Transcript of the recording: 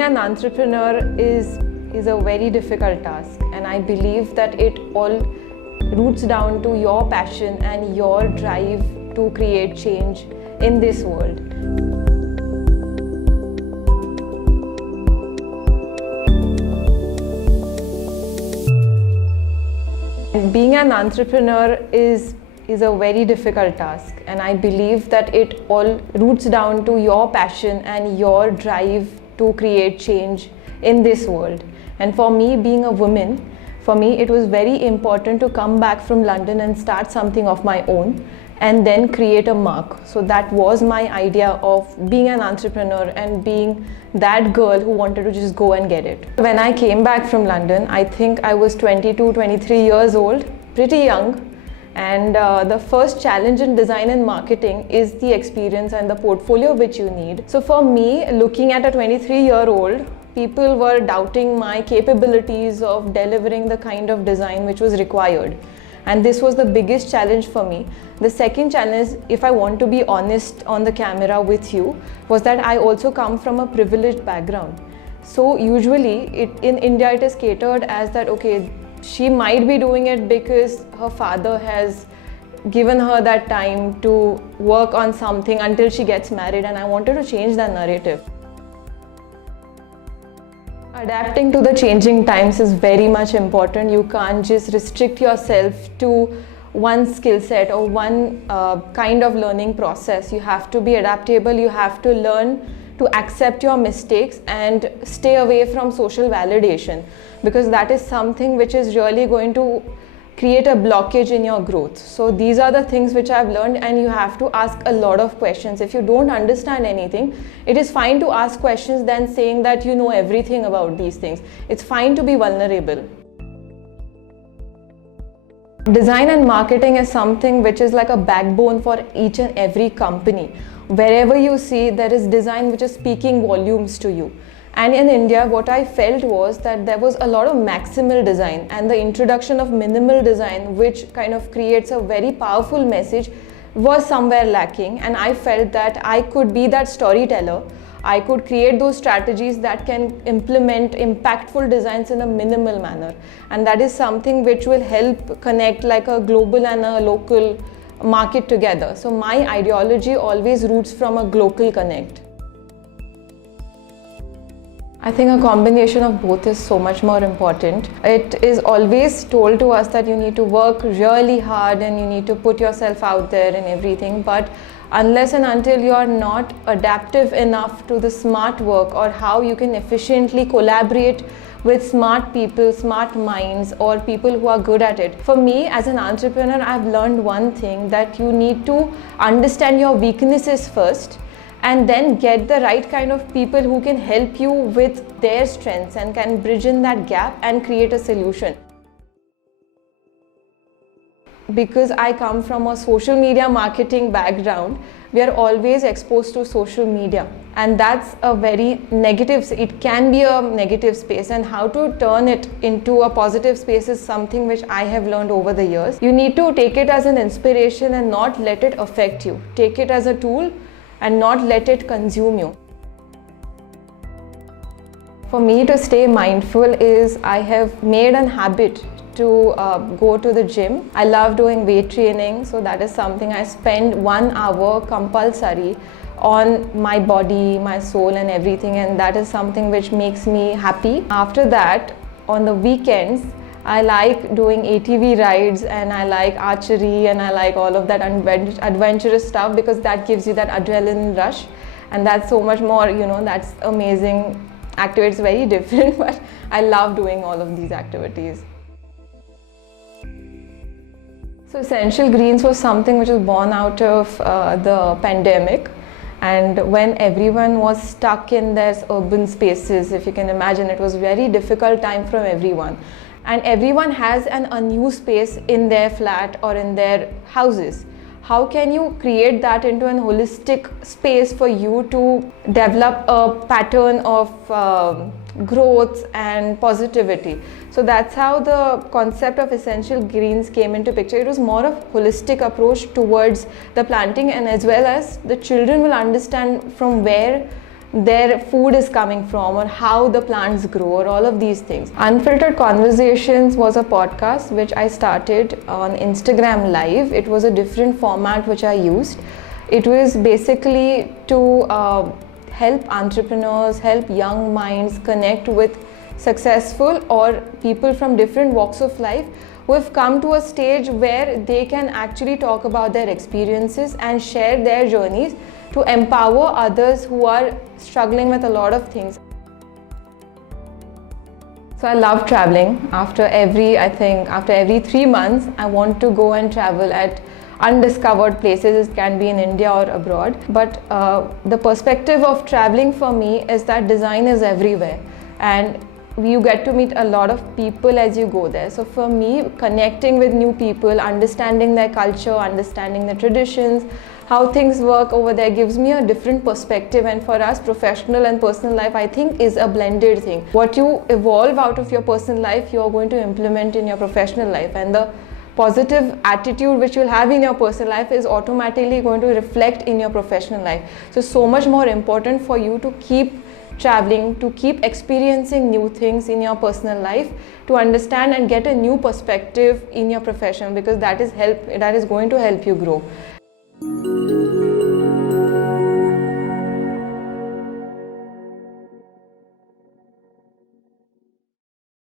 Being an entrepreneur is a very difficult task, and I believe that it all roots down to your passion and your drive to create change in this world. Being an entrepreneur is a very difficult task, and I believe that it all roots down to your passion and your drive to create change in this world. And for me, being a woman, for me it was very important to come back from London and start something of my own and then create a mark. So that was my idea of being an entrepreneur and being that girl who wanted to just go and get it. When I came back from London, I think I was 22, 23 years old, pretty young. And the first challenge in design and marketing is the experience and the portfolio which you need. So for me, looking at a 23-year-old, people were doubting my capabilities of delivering the kind of design which was required. And this was the biggest challenge for me. The second challenge, if I want to be honest on the camera with you, was that I also come from a privileged background. So usually in India it is catered as that, okay, she might be doing it because her father has given her that time to work on something until she gets married, and I wanted to change that narrative. Adapting to the changing times is very much important. You can't just restrict yourself to one skill set or one kind of learning process. You have to be adaptable. You have to learn to accept your mistakes and stay away from social validation, because that is something which is really going to create a blockage in your growth. So these are the things which I've learned, and you have to ask a lot of questions. If you don't understand anything, it is fine to ask questions than saying that you know everything about these things. It's fine to be vulnerable. Design and marketing is something which is like a backbone for each and every company. Wherever you see, there is design which is speaking volumes to you. And in India, what I felt was that there was a lot of maximal design, and the introduction of minimal design, which kind of creates a very powerful message, was somewhere lacking. And I felt that I could be that storyteller. I could create those strategies that can implement impactful designs in a minimal manner. And that is something which will help connect like a global and a local market together. So my ideology always roots from a global connect. I think a combination of both is so much more important. It is always told to us that you need to work really hard and you need to put yourself out there and everything, but unless and until you are not adaptive enough to the smart work or how you can efficiently collaborate with smart people, smart minds, or people who are good at it. For me as an entrepreneur, I've learned one thing, that you need to understand your weaknesses first and then get the right kind of people who can help you with their strengths and can bridge in that gap and create a solution. Because I come from a social media marketing background, we are always exposed to social media, and that's a very negative, it can be a negative space, and how to turn it into a positive space is something which I have learned over the years. You need to take it as an inspiration and not let it affect you. Take it as a tool and not let it consume you. For me to stay mindful is I have made an habit to go to the gym. I love doing weight training, so that is something I spend 1 hour compulsory on my body, my soul and everything, and that is something which makes me happy. After that, on the weekends, I like doing ATV rides and I like archery and I like all of that adventurous stuff, because that gives you that adrenaline rush, and that's so much more, you know, that's amazing activity. It's very different, but I love doing all of these activities. So Essential Greens was something which was born out of the pandemic, and when everyone was stuck in their urban spaces, if you can imagine, it was a very difficult time for everyone. And everyone has an unused space in their flat or in their houses. How can you create that into a holistic space for you to develop a pattern of growth and positivity? So that's how the concept of Essential Greens came into picture. It was more of holistic approach towards the planting, and as well as the children will understand from where their food is coming from, or how the plants grow, or all of these things. Unfiltered Conversations was a podcast which I started on Instagram Live. It was a different format which I used. It was basically to help entrepreneurs, help young minds connect with successful or people from different walks of life who have come to a stage where they can actually talk about their experiences and share their journeys to empower others who are struggling with a lot of things. So I love traveling. After every 3 months, I want to go and travel at undiscovered places. It can be in India or abroad. But the perspective of traveling for me is that design is everywhere, and you get to meet a lot of people as you go there. So for me, connecting with new people, understanding their culture, understanding their traditions, how things work over there gives me a different perspective. And for us, professional and personal life, I think, is a blended thing. What you evolve out of your personal life, you're going to implement in your professional life, and the positive attitude which you'll have in your personal life is automatically going to reflect in your professional life. So much more important for you to keep traveling, to keep experiencing new things in your personal life, to understand and get a new perspective in your profession, because that is going to help you grow.